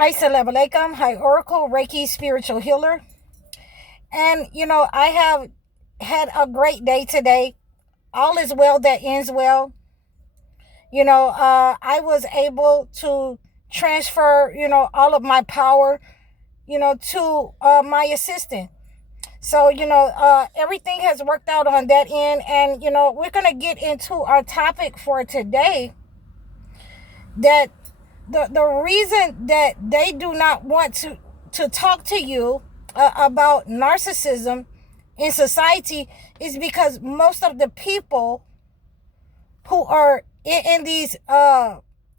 Assalamu alaikum. Hi, Oracle, Reiki, spiritual healer. And, I have had a great day today. All is well that ends well. I was able to transfer, all of my power, to my assistant. So, everything has worked out on that end. And, we're going to get into our topic for today, that the reason that they do not want to talk to you about narcissism in society is because most of the people who are in these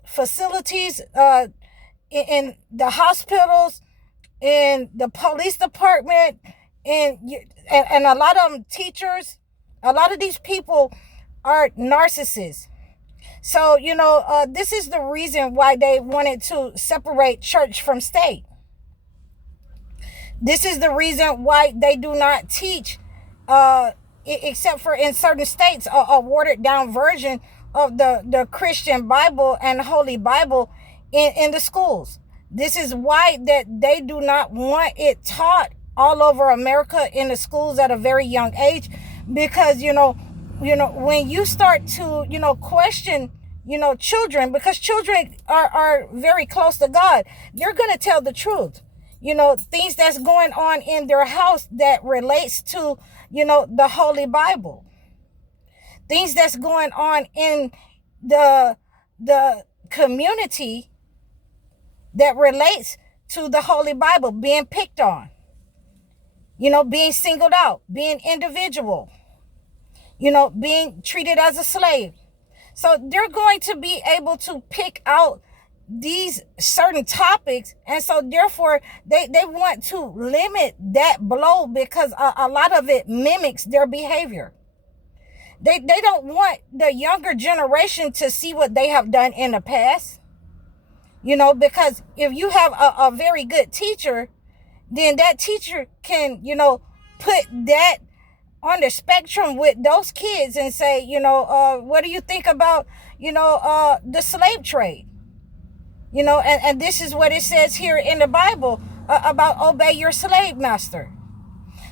facilities, in the hospitals, in the police department, and a lot of them teachers, a lot of these people are narcissists. So, this is the reason why they wanted to separate church from state. This is the reason why they do not teach, except for in certain states, a watered down version of the Christian Bible and Holy Bible in the schools. This is why that they do not want it taught all over America in the schools at a very young age, because, when you start to, question, children, because children are very close to God, they're going to tell the truth. Things that's going on in their house that relates to, the Holy Bible. Things that's going on in the community that relates to the Holy Bible, being picked on, being singled out, being individual, being treated as a slave. So they're going to be able to pick out these certain topics. And so therefore they want to limit that blow, because a lot of it mimics their behavior. They don't want the younger generation to see what they have done in the past. Because if you have a very good teacher, then that teacher can, put that on the spectrum with those kids and say, what do you think about, the slave trade? And this is what it says here in the Bible about obey your slave master.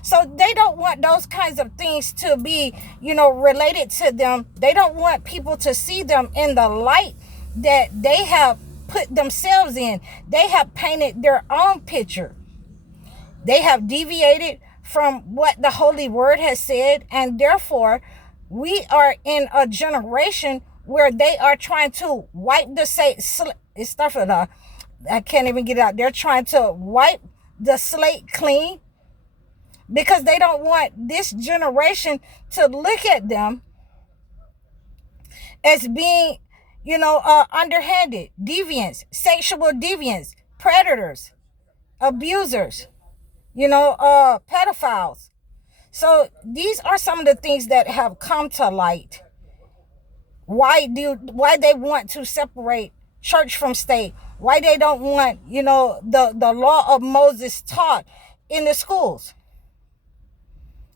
So they don't want those kinds of things to be, related to them. They don't want people to see them in the light that they have put themselves in. They have painted their own picture. They have deviated from what the Holy Word has said, and therefore we are in a generation where they are trying to wipe the I can't even get it out. They're trying to wipe the slate clean, because they don't want this generation to look at them as being, underhanded, deviants, sexual deviants, predators, abusers, pedophiles. So these are some of the things that have come to light. Why they want to separate church from state? Why they don't want, the law of Moses taught in the schools?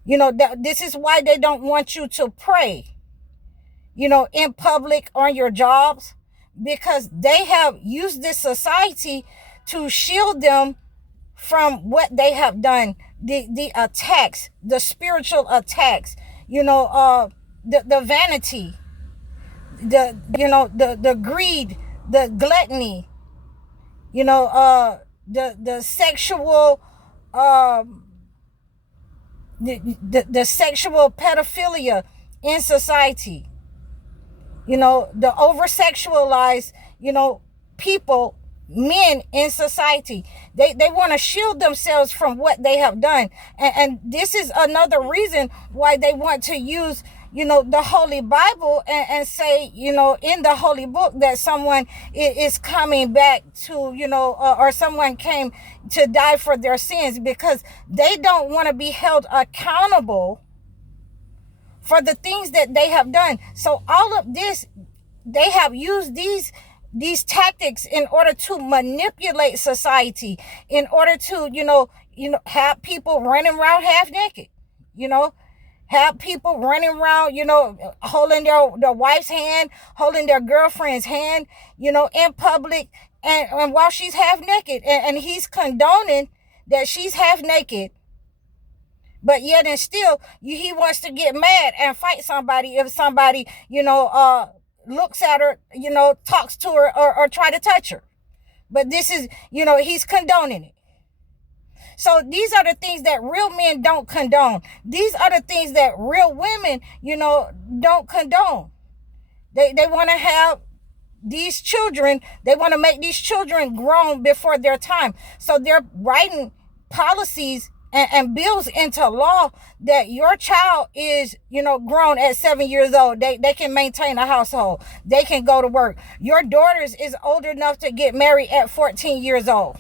This is why they don't want you to pray, in public, on your jobs, because they have used this society to shield them from what they have done, the attacks, the spiritual attacks, the vanity, the greed, the gluttony, the sexual, the sexual pedophilia in society, the over-sexualized, people, men in society. They want to shield themselves from what they have done. And this is another reason why they want to use, the Holy Bible and say, in the Holy Book that someone is coming back to, or someone came to die for their sins, because they don't want to be held accountable for the things that they have done. So all of this, they have used these tactics in order to manipulate society, in order to, have people running around half naked, have people running around, holding their wife's hand, holding their girlfriend's hand, in public, and while she's half naked, and he's condoning that she's half naked, but yet and still he wants to get mad and fight somebody if somebody, looks at her, talks to her, or try to touch her. But this is, he's condoning it. So these are the things that real men don't condone. These are the things that real women, don't condone. They want to have these children, they want to make these children grown before their time. So they're writing policies and bills into law that your child is, grown at 7 years old. They can maintain a household. They can go to work. Your daughters is old enough to get married at 14 years old.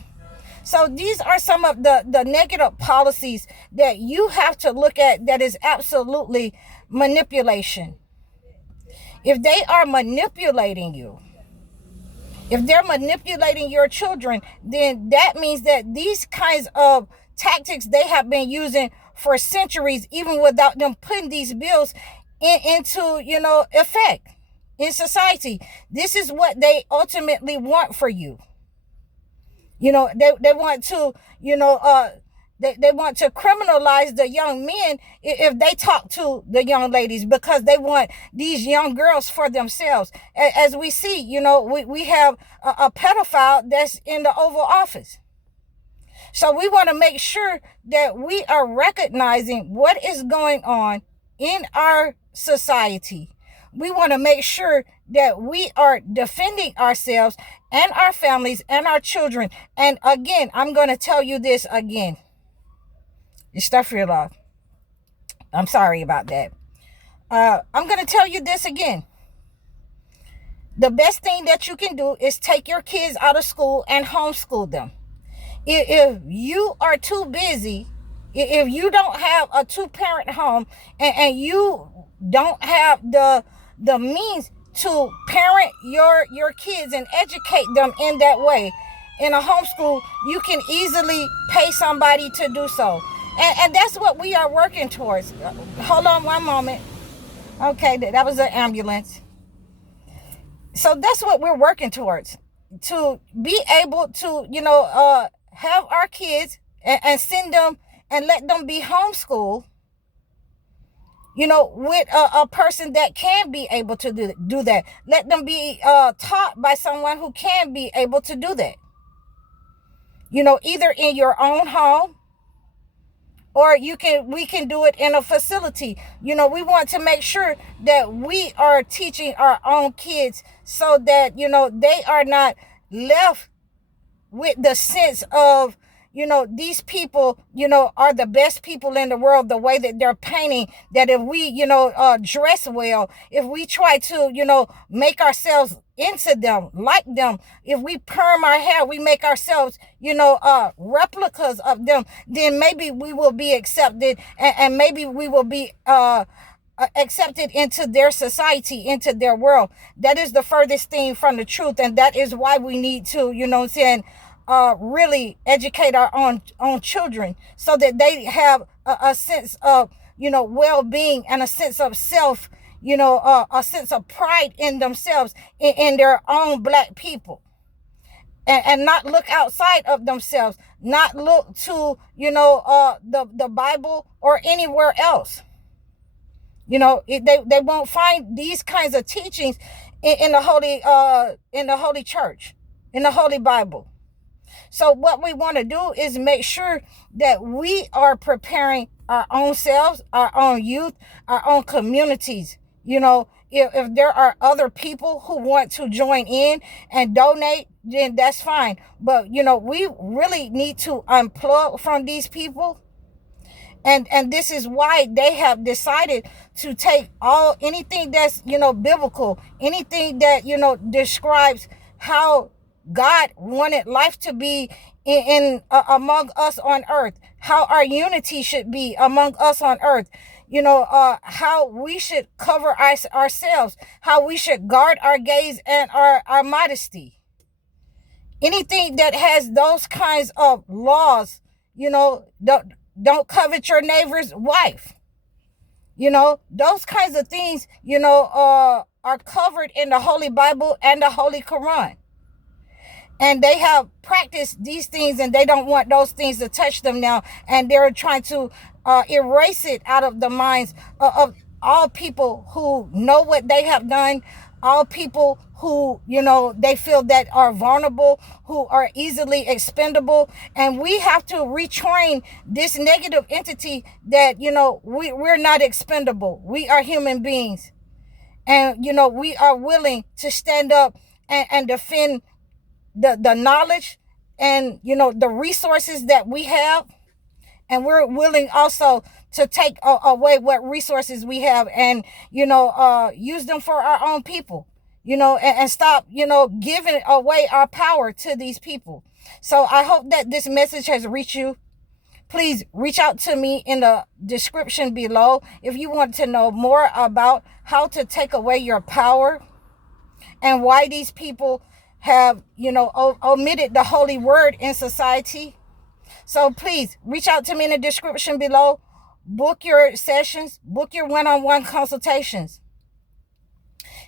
So these are some of the negative policies that you have to look at that is absolutely manipulation. If they are manipulating you, if they're manipulating your children, then that means that these kinds of tactics they have been using for centuries, even without them putting these bills into, effect in society. This is what they ultimately want for you. They want to, they want to criminalize the young men if they talk to the young ladies, because they want these young girls for themselves. As we see, we have a pedophile that's in the Oval Office. So we want to make sure that we are recognizing what is going on in our society. We want to make sure that we are defending ourselves and our families and our children. And again, I'm going to tell you this again. Astaghfirullah. I'm sorry about that. I'm going to tell you this again. The best thing that you can do is take your kids out of school and homeschool them. If you are too busy, if you don't have a two-parent home, and you don't have the means to parent your kids and educate them in that way, in a homeschool, you can easily pay somebody to do so. And that's what we are working towards. Hold on one moment. Okay, that was an ambulance. So that's what we're working towards, to be able to, have our kids and send them and let them be homeschooled, with a person that can be able to do that. Let them be taught by someone who can be able to do that. Either in your own home, or we can do it in a facility. We want to make sure that we are teaching our own kids so that, they are not left with the sense of, these people, are the best people in the world, the way that they're painting, that if we, dress well, if we try to, make ourselves into them, like them, if we perm our hair, we make ourselves, replicas of them, then maybe we will be accepted, and maybe we will be, accepted into their society, into their world. That is the furthest thing from the truth. And that is why we need to, really educate our own children, so that they have a sense of, well-being, and a sense of self, a sense of pride in themselves, in their own Black people, and not look outside of themselves, not look to, the Bible or anywhere else. They won't find these kinds of teachings in the Holy Church, in the Holy Bible. So what we want to do is make sure that we are preparing our own selves, our own youth, our own communities. If there are other people who want to join in and donate, then that's fine. But, we really need to unplug from these people. And this is why they have decided to take anything that's, biblical, anything that, describes how God wanted life to be in among us on earth, how our unity should be among us on earth, how we should cover ourselves, how we should guard our gaze and our modesty. Anything that has those kinds of laws, don't covet your neighbor's wife. Those kinds of things, are covered in the Holy Bible and the Holy Quran. And they have practiced these things, and they don't want those things to touch them now, and they're trying to erase it out of the minds of all people who know what they have done, all people who, they feel that are vulnerable, who are easily expendable. And we have to retrain this negative entity that, we're not expendable. We are human beings. And, we are willing to stand up and defend the knowledge and, the resources that we have. And we're willing also to take away what resources we have and, use them for our own people, and stop, giving away our power to these people. So I hope that this message has reached you. Please reach out to me in the description below if you want to know more about how to take away your power and why these people have, omitted the holy word in society. So please reach out to me in the description below. Book your sessions, book your one-on-one consultations.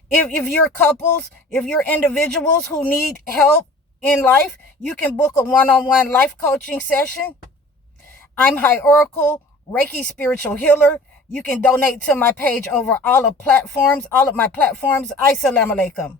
If you're couples, if you're individuals who need help in life, you can book a one-on-one life coaching session. I'm High Oracle, Reiki Spiritual Healer. You can donate to my page over all of my platforms. Assalamu alaikum.